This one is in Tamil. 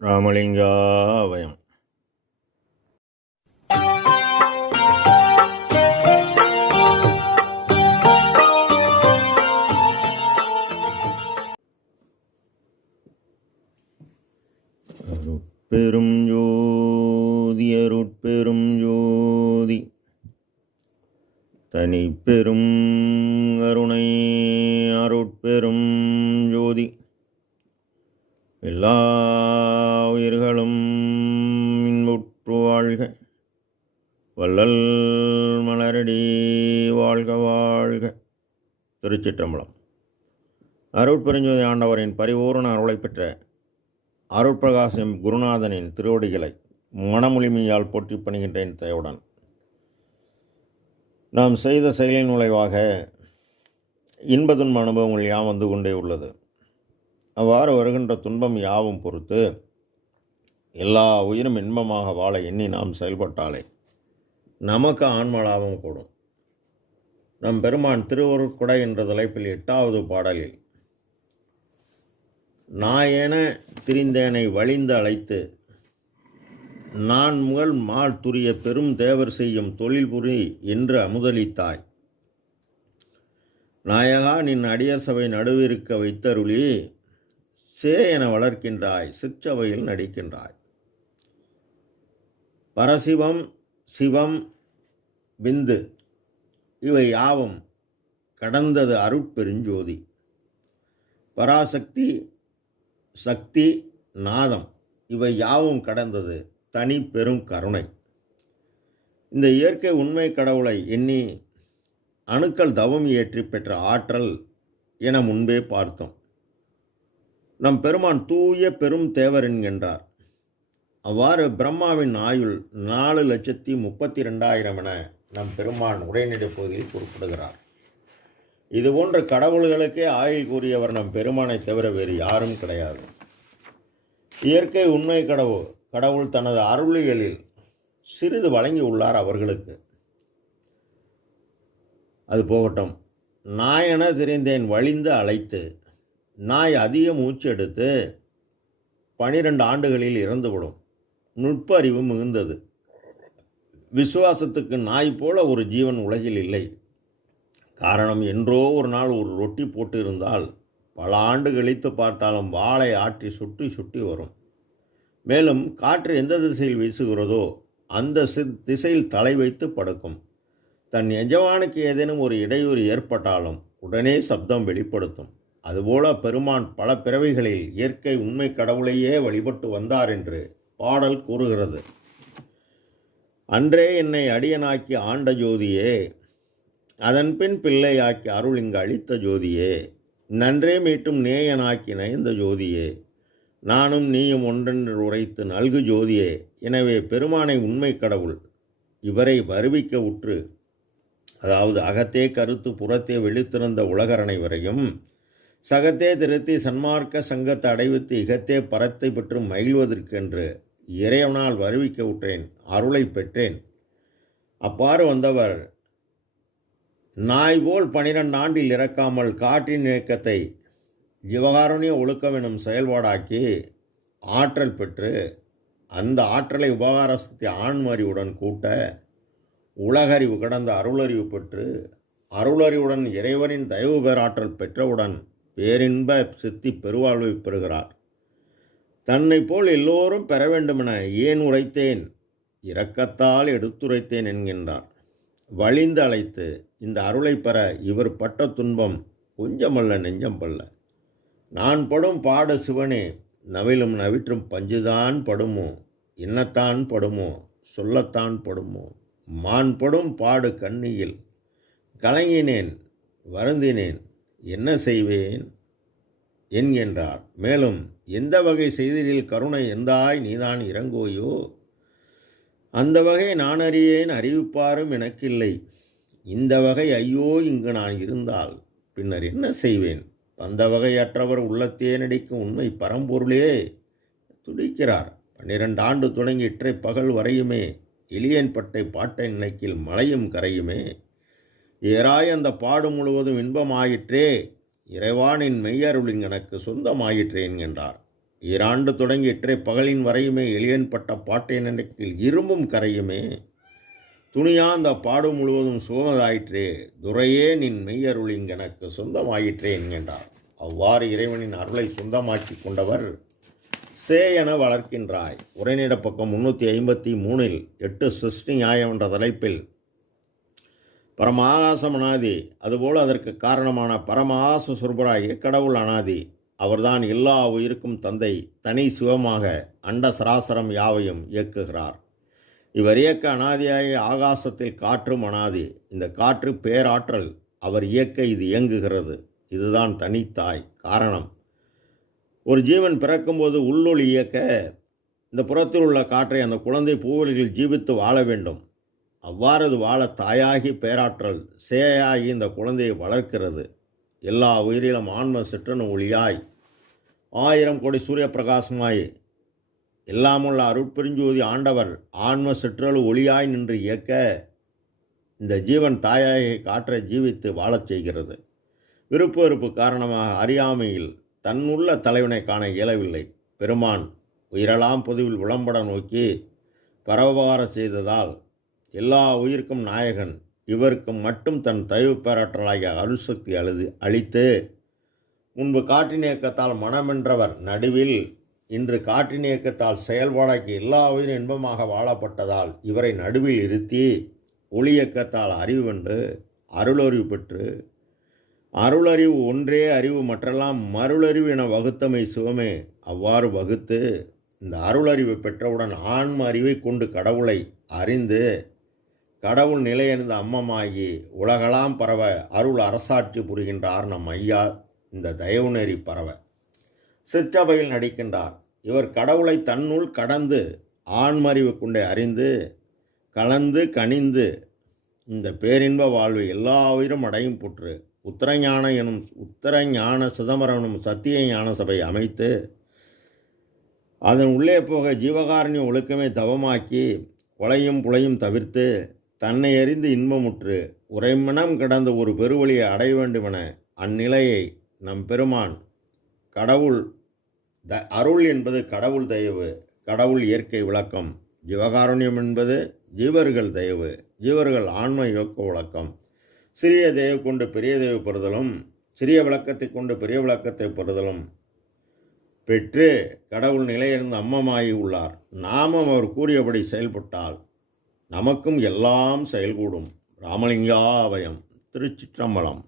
ராமலிங்காவயம். அருட்பெரும் ஜோதி அருட்பெரும் ஜோதி தனிப்பெரும் கருணை அருட்பெரும் ஜோதி எல்லா உயிர்களும் இன்புற்று வாழ்க. வள்ளல் மலரடி வாழ்க வாழ்க. திருச்சிற்றம்பலம். அருட்பெருஞ்சோதி ஆண்டவரின் பரிபூரண அருளை பெற்ற அருட்பிரகாசம் குருநாதனின் திருவடிகளை மனமொழிமையால் போற்றி பணிகின்றேன் தயவுடன். நாம் செய்த செயலின் விளைவாக இன்பதுன்ப அனுபவங்கள் யாம் வந்து கொண்டே உள்ளது. அவ்வாறு வருகின்ற துன்பம் யாவும் பொறுத்து எல்லா உயிரும் இன்பமாக வாழ எண்ணி நாம் செயல்பட்டாலே நமக்கு ஆன்மலாபம் கூடும். நம் பெருமான் திருவருட்கொடை என்ற தலைப்பில் 8வது பாடலில் நாயென திரிந்தேனை வழிந்து அழைத்து நான் முகல் மால் துரிய பெரும் தேவர் செய்யும் தொழில் புரி என்று அமுதளித்தாய். நாயகா, நின் அடியர் சபை நடுவிருக்க வைத்தருளி சே என வளர்க்கின்றாய், சிற்சபையில் நடிக்கின்றாய். பரசிவம் சிவம் விந்து இவை யாவும் கடந்தது அருட்பெருஞ்சோதி. பராசக்தி சக்தி நாதம் இவை யாவும் கடந்தது தனி பெரும் கருணை. இந்த இயற்கை உண்மை கடவுளை எண்ணி அணுக்கள் தவம் ஏற்றி பெற்ற ஆற்றல் என முன்பே பார்த்தோம். நம் பெருமான் தூய பெரும் தேவர் என்கின்றார். அவ்வாறு பிரம்மாவின் ஆயுள் 4,32,000 என நம் பெருமான் உரைநடை பகுதியில் குறிப்பிடுகிறார். இதுபோன்ற கடவுள்களுக்கே ஆயுள் கூறியவர் நம் பெருமானை தவிர வேறு யாரும் கிடையாது. இயற்கை உண்மை கடவுள் தனது அருளியலில் சிறிது வழங்கி உள்ளார் அவர்களுக்கு. அது போகட்டும். நாயென தெரிந்தேன் வழிந்து அழைத்து, நாய் அதிக மூச்சு எடுத்து 12 ஆண்டுகளில் இறந்துவிடும். நுட்ப அறிவு மிகுந்தது. விசுவாசத்துக்கு நாய் போல ஒரு ஜீவன் உலகில் இல்லை. காரணம், என்றோ ஒரு நாள் ஒரு ரொட்டி போட்டு இருந்தால் பல ஆண்டு கழித்து பார்த்தாலும் வாளை ஆற்றி சுட்டி சுட்டி வரும். மேலும் காற்று எந்த திசையில் வீசுகிறதோ அந்த திசையில் தலை வைத்து படுக்கும். தன் எஜமானுக்கு ஏதேனும் ஒரு இடையூறு ஏற்பட்டாலும் உடனே சப்தம் வெளிப்படுத்தும். அதுபோல பெருமான் பல பிறவிகளில் இயற்கை உண்மை கடவுளையே வழிபட்டு வந்தார் என்று பாடல் கூறுகிறது. அன்றே என்னை அடியனாக்கி ஆண்ட ஜோதியே, அதன்பின் பிள்ளையாக்கி அருள் இங்கு அளித்த ஜோதியே, நன்றே மீட்டும் நேயனாக்கி நயந்த ஜோதியே, நானும் நீயும் ஒன்றென்று உரைத்து நல்கு ஜோதியே. எனவே பெருமானை உண்மை கடவுள் இவரை வருவிக்க உற்று, அதாவது அகத்தே கருத்து புறத்தே வெளித்திருந்த உலகரணை வரையும் சகத்தே திருத்தி சன்மார்க்க சங்கத்தை அடைவித்து இகத்தே பரத்தை பெற்று மகிழ்வதற்கென்று இறைவனால் வருவிக்க உற்றேன், அருளை பெற்றேன். அப்பாறு வந்தவர் நாய் போல் 12 ஆண்டில் இறக்காமல் காற்றின் இயக்கத்தை ஜீவகாருண்ய ஒழுக்கம் எனும் செயல்பாடாக்கி ஆற்றல் பெற்று அந்த ஆற்றலை உபகார சக்தி ஆண்மறிவுடன் கூட்ட உலகறிவு கடந்த அருளறிவு பெற்று அருளறிவுடன் இறைவனின் தயவு பேராற்றல் பெற்றவுடன் பேரின்ப சித்தி பெருவாழ்வை பெறுகிறார். தன்னை போல் எல்லோரும் பெற வேண்டுமென ஏன் உரைத்தேன், இரக்கத்தால் எடுத்துரைத்தேன் என்கின்றார். வழிந்து அழைத்து இந்த அருளை பெற இவர் பட்ட துன்பம் கொஞ்சமல்ல நெஞ்சம் பல்ல. நான் படும் பாடு சிவனே, நவிலும் நவிற்றும் பஞ்சுதான் படுமோ, என்னத்தான் படுமோ, சொல்லத்தான் படுமோ, மான் படும் பாடு கண்ணியில் கலங்கினேன் வருந்தினேன் என்ன செய்வேன் என்கின்றார். மேலும் எந்த வகை செய்தியில் கருணை எந்தாய் நீதான் இறங்கோயோ, அந்த வகை நான் அறியேன் அறிவிப்பாரும் எனக்கில்லை. இந்த வகை ஐயோ இங்கு நான் இருந்தால் பின்னர் என்ன செய்வேன். அந்த வகையற்றவர் உள்ளத்தே நடிக்கும் உண்மை பரம்பொருளே துடிக்கிறார். 12 ஆண்டு தொடங்கி இற்றை பகல் வரையுமே எளியன் பட்டை பாட்டை நினைக்கில் மலையும் கரையுமே. ஏறாய் அந்த பாடு முழுவதும் இன்பமாயிற்றே, இறைவானின் மெய்யருளின் எனக்கு சொந்தமாயிற்றேன் என்றார். ஈராண்டு தொடங்கி இற்றை பகலின் வரையுமே எளியன்பட்ட பாட்டை நினைக்கில் இரும்பும் கரையுமே. துணியா அந்த பாடு முழுவதும் சுகமதாயிற்றே, துரையே நின் மெய்யருளிங் எனக்கு சொந்தமாயிற்றே என்கின்றார். அவ்வாறு இறைவனின் அருளை சொந்தமாக்கி கொண்டவர் சேயென வளர்க்கின்றாய். உரைநீட பக்கம் 353 8 சிருஷ்டி நியாயம் என்ற தலைப்பில் பரமாகாசம் அனாதி, அதுபோல் அதற்கு காரணமான பரமாகாச சுரபராகிய கடவுள் அனாதி. அவர்தான் எல்லா உயிருக்கும் தந்தை, தனி சிவமாக அண்ட சராசரம் யாவையும் இயக்குகிறார். இவர் இயக்க அனாதியாகிய ஆகாசத்தில் காற்றும் அனாதி. இந்த காற்று பேராற்றல், அவர் இயக்க இது இயங்குகிறது. இதுதான் தனித்தாய் காரணம். ஒரு ஜீவன் பிறக்கும்போது உள்ளொளி இயக்க இந்த புறத்தில் உள்ள காற்றை அந்த குழந்தை பூவெளிகளில் ஜீவித்து வாழ வேண்டும். அவ்வாறு வாழ தாயாகி பேராற்றல் சேயாகி இந்த குழந்தையை வளர்க்கிறது. எல்லா உயிரிலும் ஆன்ம சிற்றனு ஒளியாய் 1000 கோடி சூரிய பிரகாசமாய் எல்லாமுள்ள அருட்பெருஞ்சோதி ஆண்டவர் ஆன்ம சிற்றலு ஒளியாய் நின்று இயக்க இந்த ஜீவன் தாயாகி காற்றை ஜீவித்து வாழச் செய்கிறது. விருப்பு வெறுப்பு காரணமாக அறியாமையில் தன்னுள்ள தலைவனை காண இயலவில்லை. பெருமான் உயிரெல்லாம் பொதுவில் விளம்பட நோக்கி பரோபகார செய்ததால் எல்லா உயிர்க்கும் நாயகன் இவருக்கு மட்டும் தன் தயவு பேராற்றலாகிய அருள்சக்தி அளித்து முன்பு காற்றின் இயக்கத்தால் மனமென்றவர் நடுவில் இன்று காற்றின் இயக்கத்தால் செயல்பாடாக்கி எல்லா உயிரும் இன்பமாக வாழப்பட்டதால் இவரை நடுவில் இருத்தி ஒளி இயக்கத்தால் அறிவுவென்று அருளறிவு பெற்று அருளறிவு ஒன்றே அறிவு மற்றெல்லாம் மருளறிவு என வகுத்தமை சிவமே. அவ்வாறு வகுத்து இந்த அருளறிவை பெற்றவுடன் ஆன்ம அறிவை கொண்டு கடவுளை அறிந்து கடவுள் நிலையறிந்த அம்மமாகி உலகெல்லாம் பரவ அருள் அரசாட்சி புரிகின்றார் நம் ஐயா. இந்த தயவு நெறி பரவ சிற்சபையில் நடிக்கின்றார். இவர் கடவுளை தன்னுள் கடந்து ஆன்மறிவு கொண்டே அறிந்து கலந்து கனிந்து இந்த பேரின்ப வாழ்வை எல்லா உயிரும் அடையும் புற்று உத்தரஞான சிதம்பரம் எனும் சத்திய ஞான சபை அமைத்து அதன் உள்ளே போக ஜீவகாரணிய ஒழுக்கமே தவமாக்கி கொலையும் புலையும் தவிர்த்து தன்னை அறிந்து இன்பமுற்று உரைமனம் கடந்த ஒரு பெருவழியை அடைய வேண்டுமென அந்நிலையை நம் பெருமான் கடவுள் அருள் என்பது கடவுள் தயவு, கடவுள் இயற்கை விளக்கம். ஜீவகாருண்யம் என்பது ஜீவர்கள் தயவு, ஜீவர்கள் ஆன்ம இயக்க விளக்கம். சிறிய தயவு கொண்டு பெரிய தயவு பெறுதலும் சிறிய விளக்கத்தை கொண்டு பெரிய விளக்கத்தை பெறுதலும் பெற்று கடவுள் நிலையிலிருந்து அம்மமாகி உள்ளார். நாமும் அவர் கூறியபடி செயல்பட்டால் நமக்கும் எல்லாம் செயல்கூடும். ராமலிங்காபயம். திருச்சிற்றம்பலம்.